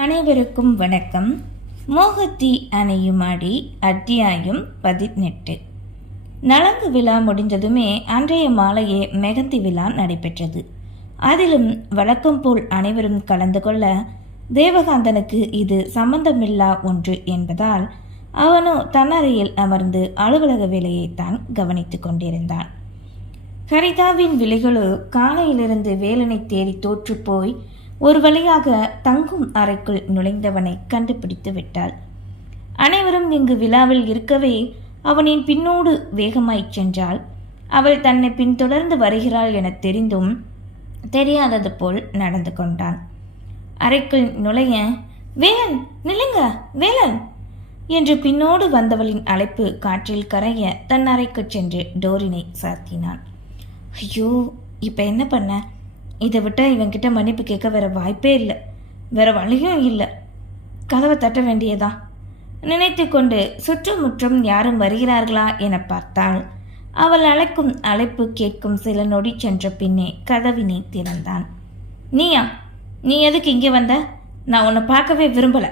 அனைவருக்கும் வணக்கம். மோகத்தி அணையுமாடி அத்தியாயம் பதினெட்டு. நலங்கு விழா முடிந்ததுமே அன்றைய மாலையே மெகந்தி விழா நடைபெற்றது. அதிலும் வழக்கம் போல் அனைவரும் கலந்து கொள்ள தேவகாந்தனுக்கு இது சம்பந்தமில்லா ஒன்று என்பதால் அவனோ தன்னறையில் அமர்ந்து அலுவலக வேலையைத்தான் கவனித்துக் கொண்டிருந்தான். ஹரிதாவின் விழிகளோ காலையிலிருந்து வேலனை தேடி தோற்றுப்போய் ஒரு வழியாக தங்கும் அறைக்குள் நுழைந்தவனை கண்டுபிடித்து விட்டாள். அனைவரும் இங்கு விழாவில் இருக்கவே அவனின் பின்னோடு வேகமாய்ச் சென்றாள். அவள் தன்னை பின்தொடர்ந்து வருகிறாள் என தெரிந்தும் தெரியாதது போல் நடந்து கொண்டான். அறைக்குள் நுழைய வேலன் நில்லுங்க வேலன்! என்று பின்னோடு வந்தவளின் அழைப்பு காற்றில் கரைய தன் அறைக்குச் சென்று டோரினை சாத்தினான். ஐயோ இப்போ என்ன பண்ண? இதை விட்டா இவன்கிட்ட மன்னிப்பு கேட்க வேற வாய்ப்பே இல்லை. வேற வழியும் இல்லை. கதவை தட்ட வேண்டியதா? நினைத்து கொண்டு சுற்றுமுற்றும் யாரும் வருகிறார்களா என பார்த்தாள். அவள் அழைக்கும் அழைப்பு கேட்கும் சில நொடி சென்ற பின்னே கதவினை திறந்தான். நீயா? நீ எதுக்கு இங்கே வந்த? நான் உன்னை பார்க்கவே விரும்பல.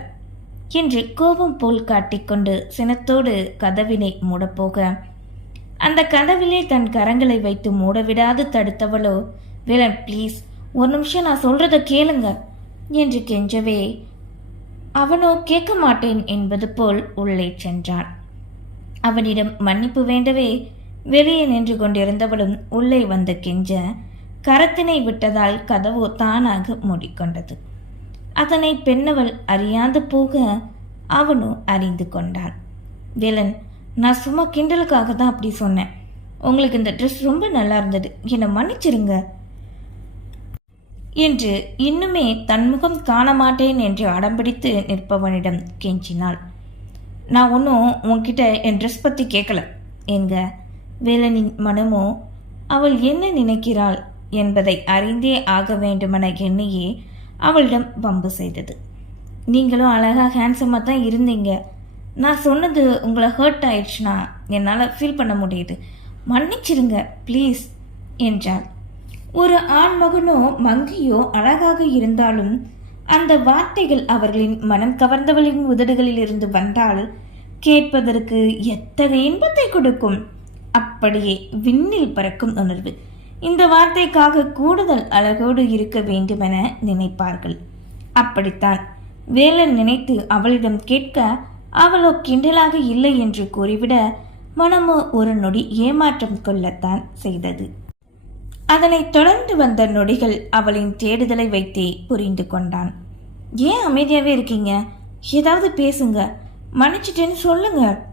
என்று கோபம் போல் காட்டிக்கொண்டு சினத்தோடு கதவினை மூடப்போக. அந்த கதவிலே தன் கரங்களை வைத்து மூடவிடாது தடுத்தவளோ விலன் ப்ளீஸ் ஒரு நிமிஷம் நான் சொல்கிறத கேளுங்க என்று கெஞ்சவே அவனோ கேட்க மாட்டேன் என்பது போல் உள்ளே சென்றான். அவனிடம் மன்னிப்பு வேண்டவே வெளியே நின்று கொண்டிருந்தவளும் உள்ளே வந்து கெஞ்ச கரத்தினை விட்டதால் கதவு தானாக மூடிக்கொண்டது. அதனை பெண்ணவள் அறியாது போக அவனோ அறிந்து கொண்டான். விலன் நான் சும்மா கிண்டலுக்காக தான் அப்படி சொன்னேன். உங்களுக்கு இந்த ட்ரெஸ் ரொம்ப நல்லா இருந்தது. என்னை மன்னிச்சிருங்க. என்று இன்னுமே தன்முகம் காண மாட்டேன் என்று அடம்பிடித்து நிற்பவனிடம் கெஞ்சினாள். நான் ஒன்றும் உன்கிட்ட என் ட்ரெஸ் பற்றி கேட்கல என்க. வேலனின் மனமோ அவள் என்ன நினைக்கிறாள் என்பதை அறிந்தே ஆக வேண்டுமென எண்ணையே அவளிடம் வம்பு செய்தது. நீங்களும் அழகாக ஹேண்ட்ஸமாக தான் இருந்தீங்க. நான் சொன்னது உங்களை ஹர்ட் ஆயிடுச்சுன்னா என்னால் ஃபீல் பண்ண முடியுது. மன்னிச்சிருங்க ப்ளீஸ் என்றாள். ஒரு ஆண்மகனோ மங்கையோ அழகாக இருந்தாலும் அந்த வார்த்தைகள் அவர்களின் மனம் கவர்ந்தவளின் உதடுகளில் இருந்து வந்தால் கேட்பதற்கு எத்தகைய இன்பத்தை கொடுக்கும்? அப்படியே விண்ணில் பறக்கும் உணர்வு. இந்த வார்த்தைக்காக கூடுதல் அழகோடு இருக்க வேண்டுமென நினைப்பார்கள். அப்படித்தான் வேலன் நினைத்து அவளிடம் கேட்க அவளோ கிண்டலாக இல்லை என்று கூறிவிட மனமோ ஒரு நொடி ஏமாற்றம் கொள்ளத்தான் செய்தது. அதனைத் தொடர்ந்து வந்த நொடிகள் அவளின் தேடுதலை வைத்தே புரிந்து கொண்டான். ஏன் அமைதியாகவே இருக்கீங்க? ஏதாவது பேசுங்க. மன்னிச்சிட்டேன்னு சொல்லுங்க.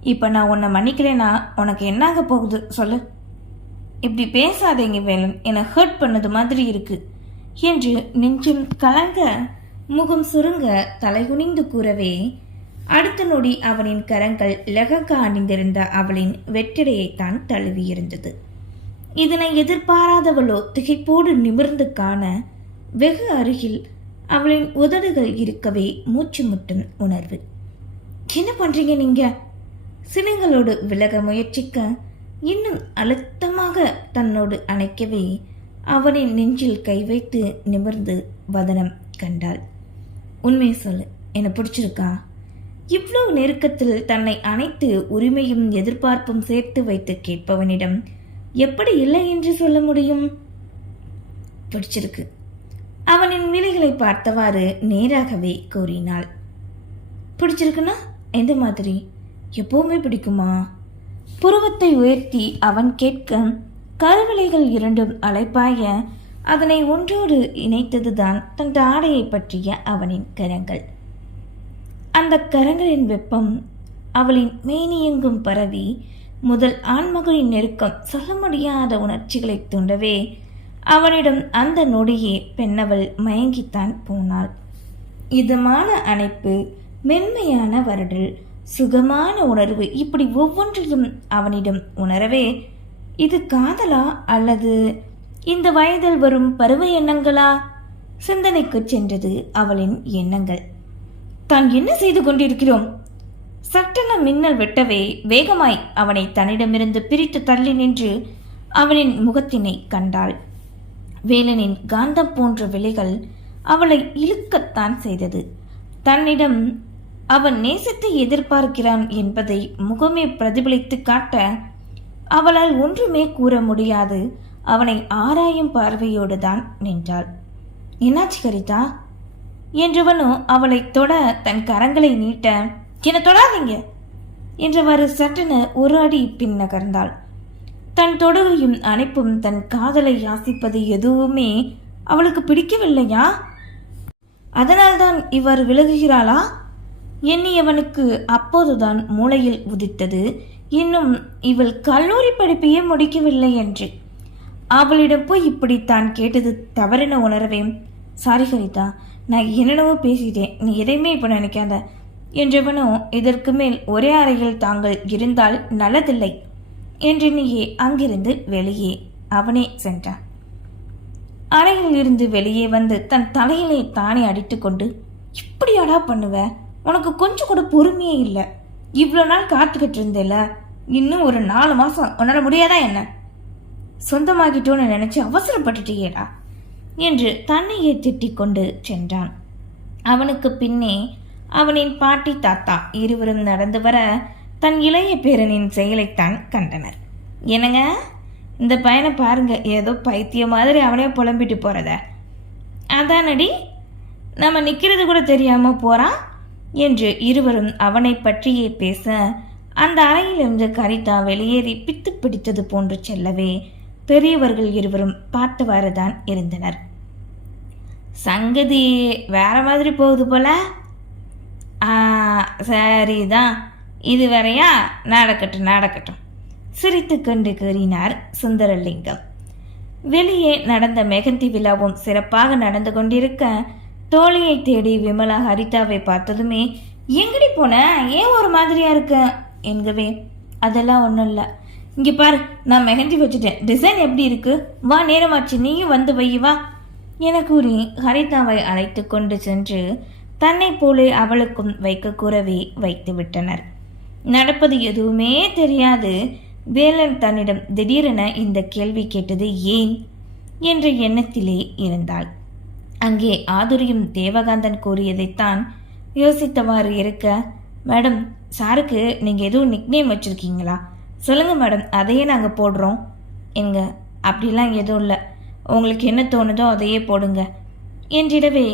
இப்போ நான் உன்னை மன்னிக்கிறேன்னா உனக்கு என்னாக போகுது? சொல்லு. இப்படி பேசாதீங்க வேலன். என்னை ஹர்ட் பண்ணது மாதிரி இருக்கு. என்று நெஞ்சும் கலங்க முகம் சுருங்க தலைகுனிந்து கூறவே அடுத்த நொடி அவனின் கரங்கள் லெகங்கா அணிந்திருந்த அவளின் வெற்றிடையைத்தான் தழுவியிருந்தது. இதனை எதிர்பாராதவளோ திகைப்போடு நிமிர்ந்து காண வெகு அருகில் அவளின் உதடுகள் இருக்கவே மூச்சு முட்டும் உணர்வு. என்ன பண்றீங்க நீங்க? சினங்களோடு விலக முயற்சிக்க இன்னும் அழுத்தமாக தன்னோடு அணைக்கவே அவனின் நெஞ்சில் கை வைத்து நிமிர்ந்து வதனம் கண்டாள். உண்மையை சொல்லு என்னை பிடிச்சிருக்கா? இவ்வளவு நெருக்கத்தில் தன்னை அனைத்து உரிமையும் எதிர்பார்ப்பும் சேர்த்து வைத்து கேட்பவனிடம் எப்படி இல்லை என்று சொல்ல முடியும்? பிடிச்சிருக்கு அவனின் விழிகளை பார்த்தவாறு நேராகவே கூறினாள். பிடிச்சிருக்குன்னா எந்த மாதிரி? எப்பவுமே பிடிக்குமா? புருவத்தை உயர்த்தி அவன் கேட்க கருவிலைகள் இரண்டும் அலைப்பாய அதனை ஒன்றோடு இணைத்ததுதான் தன் தாடையை பற்றிய அவனின் கரங்கள். அந்த கரங்களின் வெப்பம் அவளின் மேனியெங்கும் பரவி முதல் ஆண்மகளின் நெருக்கம் சொல்ல முடியாத உணர்ச்சிகளை தூண்டவே அவனிடம் அந்த நொடியே பெண்ணவள் மயங்கித்தான் போனாள். இதமான அணைப்பு மென்மையான வருடல் சுகமான உணர்வு இப்படி ஒவ்வொன்றிலும் அவனிடம் உணரவே இது காதலா அல்லது இந்த வயதில் வரும் பருவ எண்ணங்களா? சிந்தனைக்கு சென்றது அவளின் எண்ணங்கள். தான் என்ன செய்து கொண்டிருக்கிறோம்? சட்டென மின்னல் வெட்டவே வேகமாய் அவனை தன்னிடமிருந்து பிரித்து தள்ளி நின்று அவனின் முகத்தினை கண்டாள். வேலனின் காந்தம் போன்ற விலைகள் அவளை இழுக்கத்தான் செய்தது. தன்னிடம் அவன் நேசத்தை எதிர்பார்க்கிறான் என்பதை முகமே பிரதிபலித்து காட்ட அவளால் ஒன்றுமே கூற முடியாது. அவனை ஆராயும் பார்வையோடு தான் நின்றாள். என்னாச்சு கரிதா? என்றவனோ அவளை தொட தன் கரங்களை நீட்ட என்னை தொடாதீங்க! என்றவாறு சட்டென ஒரு அடி பின் நகர்ந்தாள். தன் தொடுகையும் அணைப்பும் தன் காதலை யாசிப்பது எதுவுமே அவளுக்கு பிடிக்கவில்லையா? அதனால்தான் இவ்வாறு விலகுகிறாளா? எண்ணியவனுக்கு அப்போதுதான் மூளையில் உதித்தது. இன்னும் இவள் கல்லூரி படிப்பையே முடிக்கவில்லை என்று. அவளிடம் போய் இப்படி தான் கேட்டது தவறென உணரவே சாரி ஹரிதா நான் என்னென்னவோ பேசிட்டேன். நீ எதையுமே இப்போ நினைக்காத. என்றவனோ இதற்கு மேல் ஒரே அறையில் தாங்கள் இருந்தால் நல்லதில்லை. என்று நீயே அங்கிருந்து வெளியே அவனே சென்றான். அறையில் இருந்து வெளியே வந்து தன் தலையிலே தானே அடித்துக்கொண்டு இப்படியாடா பண்ணுவ? உனக்கு கொஞ்சம் கூட பொறுமையே இல்லை. இவ்வளோ நாள் காத்துக்கிட்டு இருந்தேல இன்னும் ஒரு நாலு மாதம் உன்னால் முடியாதா என்ன? சொந்தமாகிட்டோன்னு நினச்சி அவசரப்பட்டுட்டியேடா? என்று தன்னையே திட்டிக் கொண்டு சென்றான். அவனுக்கு பின்னே அவனின் பாட்டி தாத்தா இருவரும் நடந்து வர தன் இளைய பேரனின் செயலைத்தான் கண்டனர். என்னங்க? இந்த பையனை பாருங்க ஏதோ பைத்தியம் மாதிரி அவனே புலம்பிட்டு போகிறத அதானடி? நம்ம நிற்கிறது கூட தெரியாமல் போகிறான் என்று இருவரும் அவனை பற்றியே பேச அந்த அறையிலிருந்து கரிதா வெளியேறி பித்து பிடித்தது போன்று செல்லவே பெரியவர்கள் இருவரும் பார்த்தவாறு தான் இருந்தனர். சங்கதி வேற மாதிரி போகுது போல. சரிதான். தான் இதுவரையா நடக்கட்டும் நடக்கட்டும். சிரித்து கொண்டு கூறினார் சுந்தரலிங்கம். வெளியே நடந்த மெகந்தி விழாவும் சிறப்பாக நடந்து கொண்டிருக்க தோழியை தேடி விமலா ஹரிதாவை பார்த்ததுமே எங்கடி போன? ஏன் ஒரு மாதிரியா இருக்க? என்கவே அதெல்லாம் ஒன்றும் இல்லை. இங்கே பாரு நான் மெஹந்தி வச்சுட்டேன். டிசைன் எப்படி இருக்கு? வா நேரமாச்சு. நீயும் வந்து வை வா. என கூறி ஹரிதாவை அழைத்து கொண்டு சென்று தன்னை போலே அவளுக்கும் வைக்க கூறவே வைத்து விட்டனர் நடப்பது எதுவுமே தெரியாது. வேலன் தன்னிடம் திடீரென இந்த கேள்வி கேட்டது ஏன்? என்ற எண்ணத்திலே இருந்தாள். அங்கே ஆதுரியும் தேவகாந்தன் கூறியதைத்தான் யோசித்தவாறு இருக்க மேடம் சாருக்கு நீங்கள் எதுவும் நிக்னேம் வச்சுருக்கீங்களா? சொல்லுங்கள் மேடம் அதையே நாங்கள் போடுறோம். எங்க அப்படிலாம் எதுவும் இல்லை. உங்களுக்கு என்ன தோணுதோ அதையே போடுங்க. என்றிடவே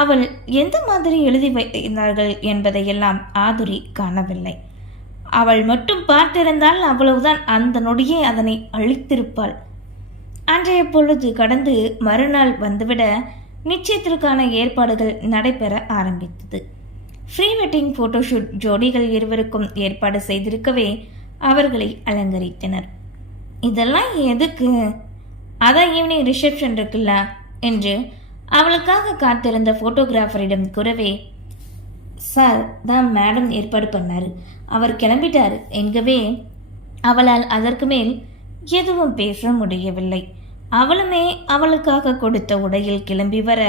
அவள் எந்த மாதிரி எழுதி வைத்திருந்தார்கள் என்பதையெல்லாம் ஆதுரி காணவில்லை. அவள் மட்டும் பார்த்திருந்தால் அவ்வளவுதான் அந்த நொடியே அதனை அழித்திருப்பாள். அன்றைய பொழுது கடந்து மறுநாள் வந்துவிட நிச்சயத்திற்கான ஏற்பாடுகள் நடைபெற ஆரம்பித்தது. ஃப்ரீ வெட்டிங் ஃபோட்டோஷூட் ஜோடிகள் இருவருக்கும் ஏற்பாடு செய்திருக்கவே அவர்களை அலங்கரித்தனர். இதெல்லாம் எதுக்கு? அதான் ஈவினிங் ரிசப்ஷன் இருக்குல்ல என்று அவளுக்காக காத்திருந்த ஃபோட்டோகிராஃபரிடம் கூறவே சார் தான் மேடம் ஏற்பாடு பண்ணார். அவர் கிளம்பிட்டார். என்கவே அவளால் அதற்கு மேல் எதுவும் பேச முடியவில்லை. அவளுமே அவளுக்காக கொடுத்த உடையில் கிளம்பி வர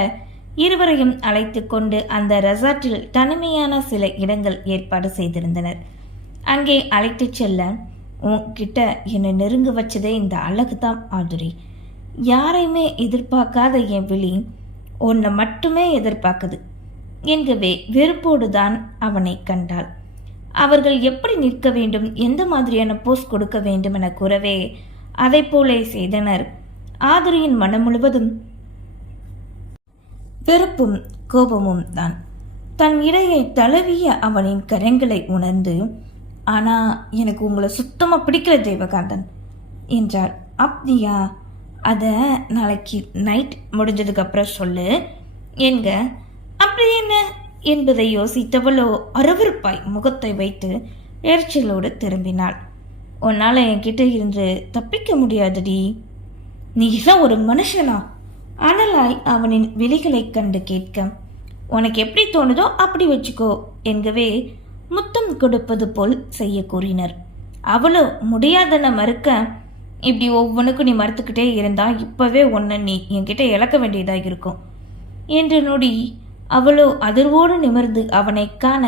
இருவரையும் அழைத்து கொண்டு அந்த ரெசார்ட்டில் தனிமையான சில இடங்கள் ஏற்பாடு செய்திருந்தனர். அங்கே அழைத்து செல்ல உன்கிட்ட என்னை நெருங்க வச்சதே இந்த அழகு தான் ஆதுரி யாரையுமே எதிர்பார்க்காத என் விழி உன்னை மட்டுமே எதிர்பார்க்குது. என்கவே வெறுப்போடு தான் அவனை கண்டாள். அவர்கள் எப்படி நிற்க வேண்டும் எந்த மாதிரியான போஸ் கொடுக்க வேண்டும் என கூறவே அதை போலே செய்தனர். ஆதிரியின் மனம் முழுவதும் வெறுப்பும் கோபமும் தான். தன் இடையை தழுவிய அவனின் கரங்களை உணர்ந்து ஆனா எனக்கு உங்களை சுத்தமாக பிடிக்கல தேவகாந்தன் என்றாள். அப்படியா? அதை நாளைக்கு நைட் முடிஞ்சதுக்கப்புறம் சொல்லு. என்க அப்படி என்ன? என்பதை யோசித்தவளோ அருவருப்பாய் முகத்தை வைத்து எரிச்சலோடு திரும்பினாள். உன்னால் என்கிட்ட இருந்து தப்பிக்க முடியாதுடி. நீதான் ஒரு மனுஷனா? அனலாய் அவனின் விழிகளைக் கண்டு கேட்க உனக்கு எப்படி தோணுதோ அப்படி வச்சுக்கோ என்கவே முத்தம் கொடுப்பது போல் செய்ய கூறினர். அவளோ முடியாதன மறுக்க இப்படி ஒவ்வொன்றுக்கும் நீ மறுத்துக்கிட்டே இருந்தா இப்போவே ஒன்று நீ என்கிட்ட இழக்க வேண்டியதாக இருக்கும். என்று நொடி அவளோ அதிர்வோடு நிமிர்ந்து அவனை காண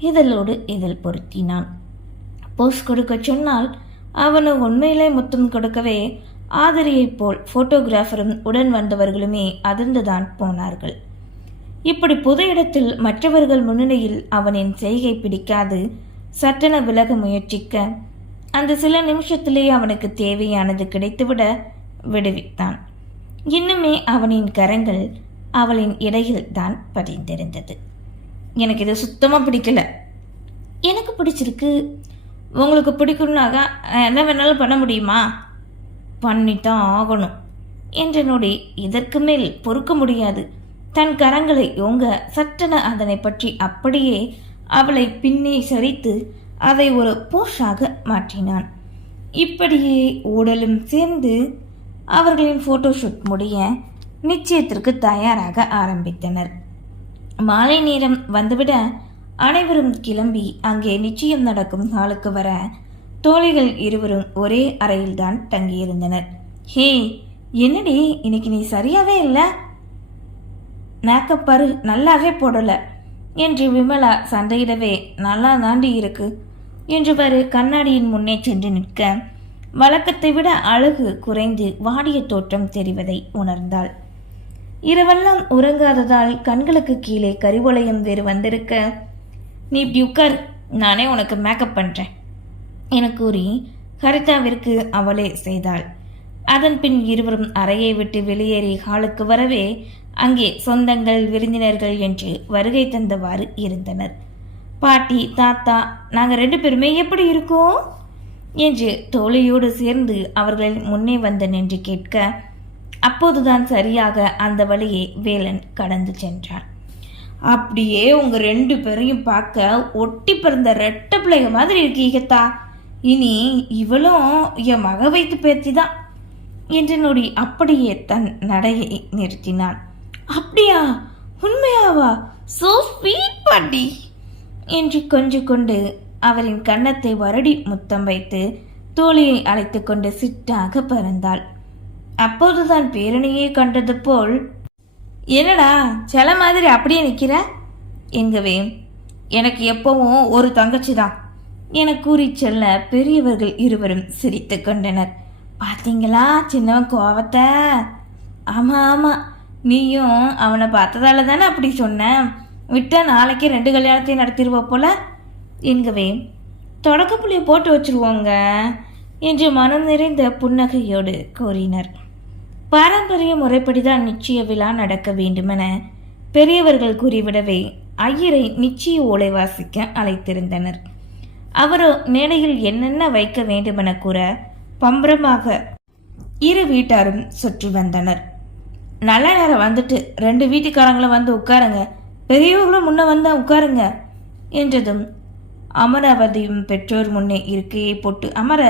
இதழோடு இதழ் பொருத்தினான். போஸ் கொடுக்க சொன்னால் அவனு உண்மையிலே முத்தம் கொடுக்கவே ஆதரியைப் போல் ஃபோட்டோகிராஃபரும் உடன் வந்தவர்களுமே அதிர்ந்துதான் போனார்கள். இப்படி பொது இடத்தில் மற்றவர்கள் முன்னிலையில் அவனின் செய்கை பிடிக்காது சட்டென விலக முயற்சிக்க அந்த சில நிமிஷத்திலே அவனுக்கு தேவையானது கிடைத்துவிட விடுவித்தான். இன்னுமே அவனின் கரங்கள் அவளின் இடையில் தான் பதிந்திருந்தது. எனக்கு இது சுத்தமாக பிடிக்கல. எனக்கு பிடிச்சிருக்கு. உங்களுக்கு பிடிக்கணுனாக்கா என்ன வேணாலும் பண்ண முடியுமா? பண்ணித்தான் ஆகணும். என்ற நொடி இதற்கு மேல் பொறுக்க முடியாது. தன் கரங்களை ஓங்க சட்டென அதனை பற்றி அப்படியே அவளை பின்னே சரித்து அதை ஒரு போஷாக மாற்றினான். இப்படியே ஊடலும் சேர்ந்து அவர்களின் ஃபோட்டோஷூட் முடிய நிச்சயத்திற்கு தயாராக ஆரம்பித்தனர். மாலை நேரம் வந்துவிட அனைவரும் கிளம்பி அங்கே நிச்சயம் நடக்கும் ஹாலுக்கு வர தோழிகள் இருவரும் ஒரே அறையில்தான் தங்கியிருந்தனர். ஹே என்னடி இன்னைக்கு நீ சரியாவே இல்லை? மேக்கப் பரு நல்லாவே போடலை. என்று விமலா சண்டையிடவே நல்லா தாண்டி இருக்கு. என்றுவாறு கண்ணாடியின் முன்னே சென்று நிற்க வழக்கத்தை விட அழகு குறைந்து வாடிய தோற்றம் தெரிவதை உணர்ந்தாள். இரவெல்லாம் உறங்காததால் கண்களுக்கு கீழே கரிவளையம் வேறு வந்திருக்க நீ இப்படி உட்கார் நானே உனக்கு மேக்கப் பண்ணுறேன் என கூறி ஹரிதாவிற்கு அவளே செய்தாள். அதன் பின் இருவரும் அறையை விட்டு வெளியேறி ஹாலுக்கு வரவே அங்கே சொந்தங்கள் விருந்தினர்கள் என்று வருகை தந்தவாறு இருந்தனர். பாட்டி தாத்தா நாங்கள் ரெண்டு பேருமே எப்படி இருக்கோம்? என்று தோழியோடு சேர்ந்து அவர்கள் முன்னே வந்து நின்று கேட்க அப்போதுதான் சரியாக அந்த வழியை வேலன் கடந்து சென்றான். அப்படியே உங்க ரெண்டு பேரையும் பார்க்க ஒட்டி பிறந்த ரெட்ட பிள்ளைங்க மாதிரி இருக்கீங்கத்தா இனி இவளும் என் மக வைத்து பேத்தி தான் என்று நொடி அப்படியே தன் நடையை நிறுத்தினான். அப்படியா? உண்மையாவா? சோ ஸ்வீட் பாட்டி. என்று கொஞ்சு கொண்டு அவரின் கன்னத்தை வருடி முத்தம் வைத்து தோழியை அழைத்து கொண்டு சிட்டாக பறந்தாள். அப்போதுதான் பேரணியை கண்டது போல் என்னடா சில மாதிரி அப்படியே நிற்கிற எங்கவே எனக்கு எப்பவும் ஒரு தங்கச்சி தான் என கூறி செல்ல பெரியவர்கள் இருவரும் சிரித்து கொண்டனர். பார்த்தீங்களா சின்னவன் கோவத்தை? ஆமாம் ஆமாம் நீயும் அவனை பார்த்ததால தானே அப்படி சொன்ன? விட்டா நாளைக்கே ரெண்டு கல்யாணத்தையும் நடத்திடுவ போல என்கவே. தொடக்கப்புள்ளியை போட்டு வச்சிருவோங்க என்று மனம் நிறைந்த புன்னகையோடு கூறினர். பாரம்பரிய முறைப்படி தான் நிச்சய விழா நடக்க வேண்டுமென பெரியவர்கள் கூறிவிடவே ஐயரை நிச்சய ஓலை வாசிக்க அழைத்திருந்தனர். அவரோ மேடையில் என்னென்ன வைக்க வேண்டுமென கூற பம்பரமாக இரு வீட்டாரும் சுற்றி வந்தனர். நல்ல நேரம் வந்துட்டு ரெண்டு வீட்டுக்காரங்களும் வந்து உட்காருங்க பெரியவர்களும் முன்ன வந்தால் உட்காருங்க என்றதும் அமராவதியும் பெற்றோர் முன்னே இருக்கையை போட்டு அமர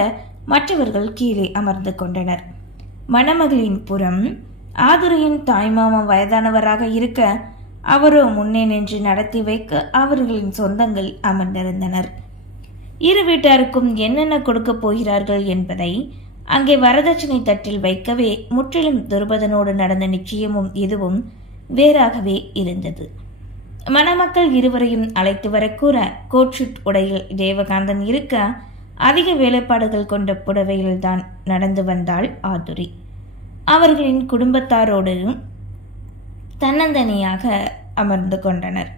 மற்றவர்கள் கீழே அமர்ந்து கொண்டனர். மணமகளின் புறம் ஆதுரையின் தாய்மாமன் வயதானவராக இருக்க அவரோ முன்னே நின்று நடத்தி வைக்க அவர்களின் சொந்தங்கள் அமர்ந்திருந்தனர். இரு வீட்டாருக்கும் என்னென்ன கொடுக்கப் போகிறார்கள் என்பதை அங்கே வரதட்சணை தட்டில் வைக்கவே முற்றிலும் துருபதனோடு நடந்த நிச்சயமும் இதுவும் வேறாகவே இருந்தது. மணமக்கள் இருவரையும் அழைத்து வர கூற கோட்ஷூட் உடையில் தேவகாந்தன் இருக்க அதிக வேலைப்பாடுகள் கொண்ட புடவையில்தான் நடந்து வந்தாள் ஆதுரி. அவர்களின் குடும்பத்தாரோடு தன்னந்தனியாக அமர்ந்து கொண்டனர்.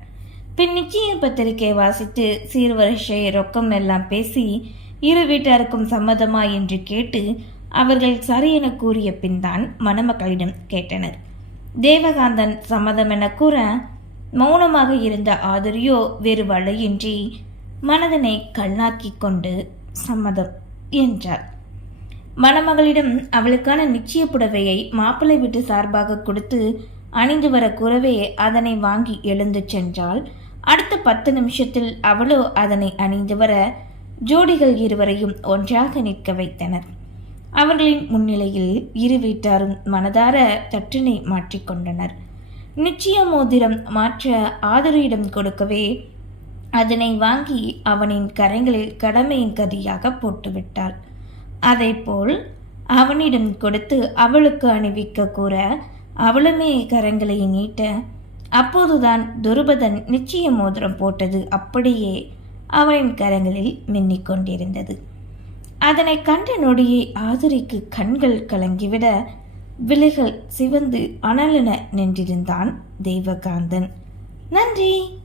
பின் நிச்சய பத்திரிகை வாசித்து சீர்வரிசை ரொக்கம் எல்லாம் பேசி இரு வீட்டாருக்கும் சம்மதமா என்று கேட்டு அவர்கள் சரி என கூறிய பின் தான் மணமக்களிடம் கேட்டனர். தேவகாந்தன் சம்மதம் என கூற மௌனமாக இருந்த ஆதரியோ வேறு வழியின்றி மனதனை கண்ணாக்கி கொண்டு சம்மதம் என்றார் மணமகளிடம் அவளுக்கான நிச்சய புடவையை மாப்பிள்ளை வீட்டு சார்பாக கொடுத்து அணிந்து வர கூறவே அதனை வாங்கி எழுந்து சென்றாள். அடுத்த பத்து நிமிஷத்தில் அவளோ அதனை அணிந்து வர ஜோடிகள் இருவரையும் ஒன்றாக நிற்க வைத்தனர். அவர்களின் முன்னிலையில் இரு வீட்டாரும் மனதார தட்டினை மாற்றிக்கொண்டனர் நிச்சய மோதிரம் மாற்ற ஆதரியிடம் கொடுக்கவே அதனை வாங்கி அவனின் கரங்களில் கடமையின் கதியாக போட்டுவிட்டாள். அதைப்போல் அவனிடம் கொடுத்து அவளுக்கு அணிவிக்க கூற அவளுமே கரங்களை நீட்ட அப்போதுதான் துருபதன் நிச்சய மோதிரம் போட்டது அப்படியே அவனின் கரங்களில் மின்னிக் கொண்டிருந்தது. அதனை கண்ட நொடியை ஆதுரைக்கு கண்கள் கலங்கிவிட விலைகள் சிவந்து அனலென நின்றிருந்தான் தேவகாந்தன் நன்றி.